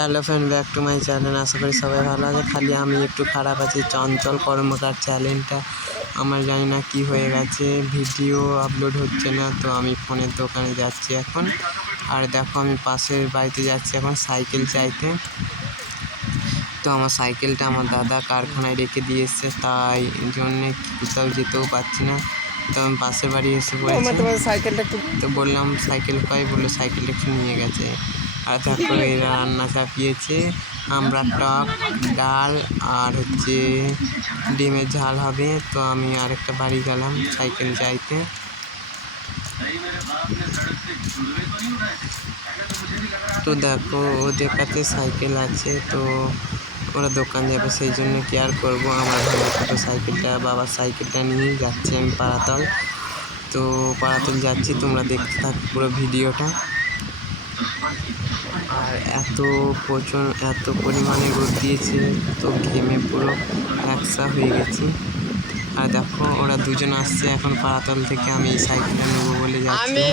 Hello friend, back to my channel. আশা করি সবাই ভালো আছে। খালি আমি একটু খারাপ আছি। চঞ্চল কর্মকার চ্যানেলটা আমার জানি না কি হয়ে গেছে, ভিডিও আপলোড হচ্ছে না। তো আমি ফোনের দোকানে যাচ্ছি এখন। আর দেখো আমি পাশের বাড়িতে যাচ্ছি এখন সাইকেল চাইতে। তো আমার সাইকেলটা আমার দাদা কারখানায় রেখে দিয়ে এসছে, তাই জন্যে কোথাও যেতেও পারছি না। তো আমি পাশের বাড়ি এসে পড়েছি। তো বললাম সাইকেল পাই, বললো সাইকেলটা একটু নিয়ে গেছে। আর তারপরে এরা রান্না চাপিয়েছে, আমরা টক ডাল আর ডিমের ঝাল হবে। তো আমি আরেকটা বাড়ি গেলাম সাইকেল চাইতে। তো দেখো ওদের কাছে সাইকেল আছে, তো ওরা দোকান যাবে, সেই জন্য কি আর করবো, আমার ভালো ছোটো সাইকেলটা, বাবার সাইকেলটা নিয়েই যাচ্ছি আমি পাড়াতল। তো পাড়াতল যাচ্ছি, তোমরা দেখতে থাকো পুরো ভিডিওটা। আর এত পরিমাণে রোদ দিয়েছে, তো ঘেমে পুরো একসা হয়ে গেছি। আর দেখো ওরা দুজন আসছে এখন পাড়াতল থেকে, আমি সাইকেলটা নেবো বলে যাচ্ছি।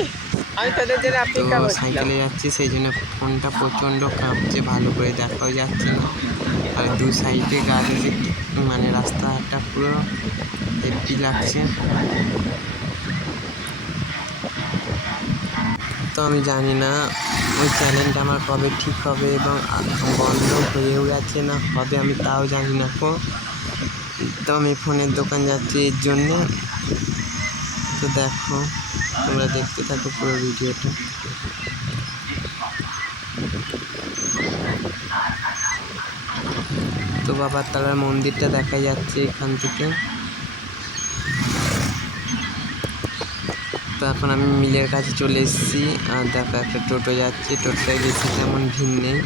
তো সাইকেলে যাচ্ছি, সেই জন্য ফোনটা প্রচণ্ড কাঁপছে, ভালো করে দেখাও যাচ্ছে না। আর দু সাইডে গাছ আছে, মানে রাস্তাটা পুরো হেভি লাগছে। তো আমি জানি না ওই চ্যানেলটা আমার কবে ঠিক হবে এবং বন্ধ হয়েও গেছে না হবে, আমি তাও জানি না। তো আমি ফোনের দোকান যাচ্ছি এর জন্যে। তো দেখো তোমরা দেখতে থাকো পুরো ভিডিওটা। তো বাবার তলার মন্দিরটা দেখা যাচ্ছে এখান থেকে। তো এখন আমি মিলের কাছে চলে এসেছি। আর দেখো একটা টোটো যাচ্ছে, টোটোটায় বেশি তেমন ভিড় নেই,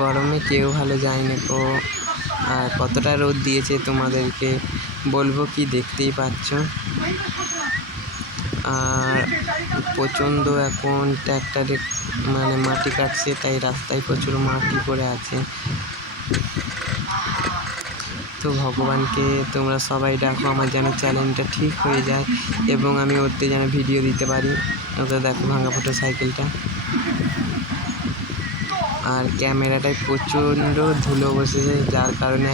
গরমে কেউ ভালো যায় না। তো আর কতটা রোদ দিয়েছে তোমাদেরকে বলবো কি, দেখতেই পাচ্ছ। আর প্রচণ্ড এখন ট্র্যাক্টরে মানে মাটি কাটছে, তাই রাস্তায় প্রচুর মাটি পড়ে আছে। তো ভগবানকে তোমরা সবাই ডাকো আমার যেন চ্যানেলটা ঠিক হয়ে যায় এবং আমি ওতে যেন ভিডিও দিতে পারি। ওটা দেখো ভাঙা ফোটো সাইকেলটা। আর ক্যামেরাটায় প্রচণ্ড ধুলো বসেছে, যার কারণে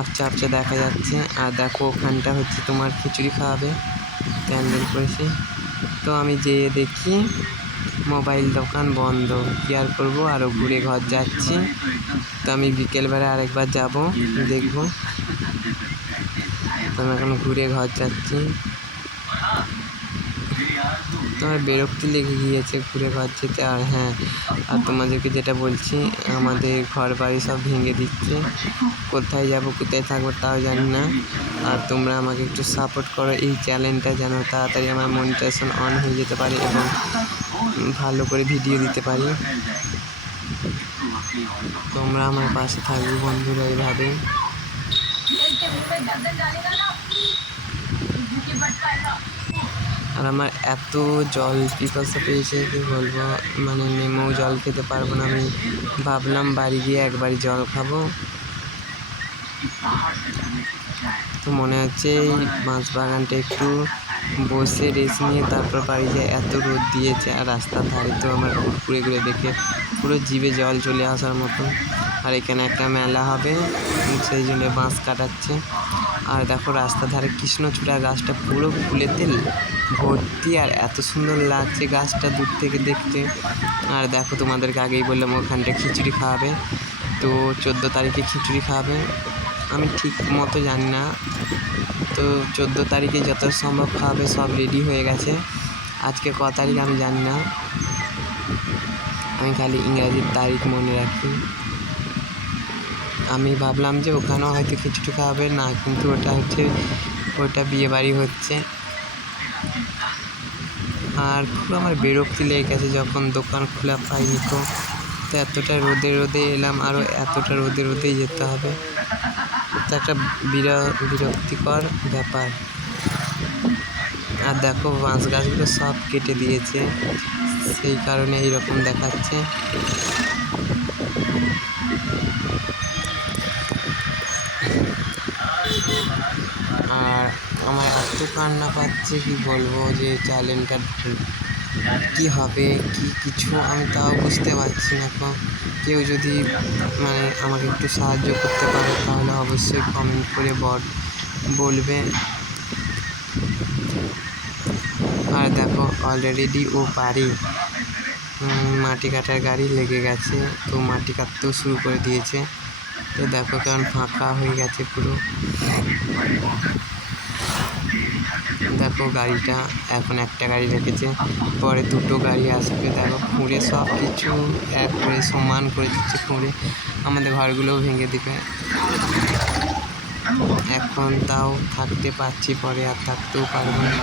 আবছা আবছা দেখা যাচ্ছে। আর দেখো ওখানটা তোমার খিচুড়ি খাওয়াবে, প্যান্ডেল করেছে। তো আমি যেয়ে দেখি মোবাইল দোকান বন্ধ, কী আর করবো, আরও ঘুরে ঘর যাচ্ছি। তো আমি বিকেলবেলা আরেকবার যাব, দেখবো। তো আমি এখন ঘুরে ঘর যাচ্ছি। তোমার বিরক্তি লেগে গিয়েছে ঘুরে ঘর যেতে। আর হ্যাঁ, আর তোমাদেরকে যেটা বলছি, আমাদের ঘর বাড়ি সব ভেঙে দিচ্ছে, কোথায় যাব কোথায় থাকবো তাও জানি না। আর তোমরা আমাকে একটু সাপোর্ট করো, এই চ্যানেলটা যেন তাড়াতাড়ি আমার মনিটাইজেশন অন হয়ে যেতে পারে এবং ভালো করে ভিডিও দিতে পারি। তোমরা আমার পাশে থাকবে বন্ধুরা এইভাবে। আর আমার এত জল পিপাসা পেয়েছে কি বলবো, মানে নেমেও জল খেতে পারবো না। আমি ভাবলাম বাড়ি গিয়ে একবারই জল খাবো। তো মনে হচ্ছে এই মাছ বাগানটা একটু বসে রেস্ট নিয়ে তারপর বাড়ি যায়, এত রোদ দিয়েছে। আর রাস্তার ধারে তো আমার কুকুরগুলো দেখে পুরো জিভে জল চলে আসার মতো। আর এখানে একটা মেলা হবে, সেই জন্য বাঁশ কাটাচ্ছে। আর দেখো রাস্তার ধারে কৃষ্ণচূড়া গাছটা পুরো ফুলেতে ভর্তি, আর এত সুন্দর লাগছে গাছটা দূর থেকে দেখতে। আর দেখো তোমাদেরকে আগেই বললাম ওখানটা খিচুড়ি খাওয়াবে, তো 14 তারিখে খিচুড়ি খাওয়াবে। আমি ঠিক মতো জানি না, তো 14 তারিখে যত সম্ভব খাওয়াবে, সব রেডি হয়ে গেছে। আজকে ক তারিখ আমি জানি না, আমি খালি ইংরাজির তারিখ মনে রাখি। আমি ভাবলাম যে ওখানেও হয়তো খিচুড়ি খাওয়াবে না, কিন্তু ওটা বিয়ে বাড়ি হচ্ছে। আর পুরো আমার বিরক্তি লেগে গেছে, যখন দোকান খোলা পাইনি। তো এতটা রোদে এলাম, আরও এতটা রোদেই যেতে হবে। তো একটা বিরক্তিকর ব্যাপার। আর দেখো বাঁশ গাছগুলো সব কেটে দিয়েছে, সেই কারণে এইরকম দেখাচ্ছে। আর আমার এত কান্না পাচ্ছে কি বলবো, যে চ্যানেলটা কি হবে কি কিছু আমি তাও বুঝতে পারছি না। কেউ যদি মানে আমাকে একটু সাহায্য করতে পারে তাহলে অবশ্যই কমেন্ট করে বলবে। আর দেখো অলরেডি ও বাড়ি মাটি কাটার গাড়ি লেগে গেছে, তো মাটি কাটতেও শুরু করে দিয়েছে। তো দেখো কেমন ফাঁকা হয়ে গেছে পুরো। দেখো গাড়িটা এখন একটা গাড়ি রেখেছে, পরে দুটো গাড়ি আসবে। দেখো খুঁড়ে সব কিছু এক করে সমান করে দিচ্ছে, খুঁড়ে আমাদের ঘরগুলোও ভেঙে দিবে। এখন তাও থাকতে পারছি, পরে আর থাকতেও পারবো না।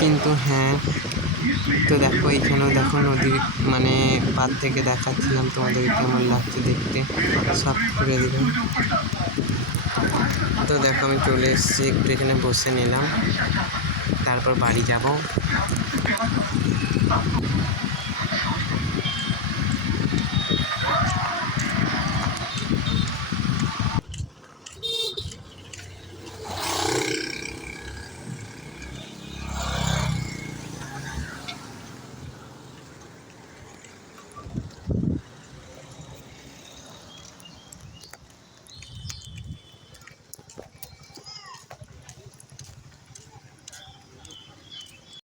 কিন্তু হ্যাঁ, তো দেখো এইখানেও দেখো নদীর মানে পাড় থেকে দেখাচ্ছিলাম তোমাদের কেমন লাগছে দেখতে, সব করে দিলাম। তো দেখো আমি চলে এসেছি, একটু এখানে বসে নিলাম, তারপর বাড়ি যাব।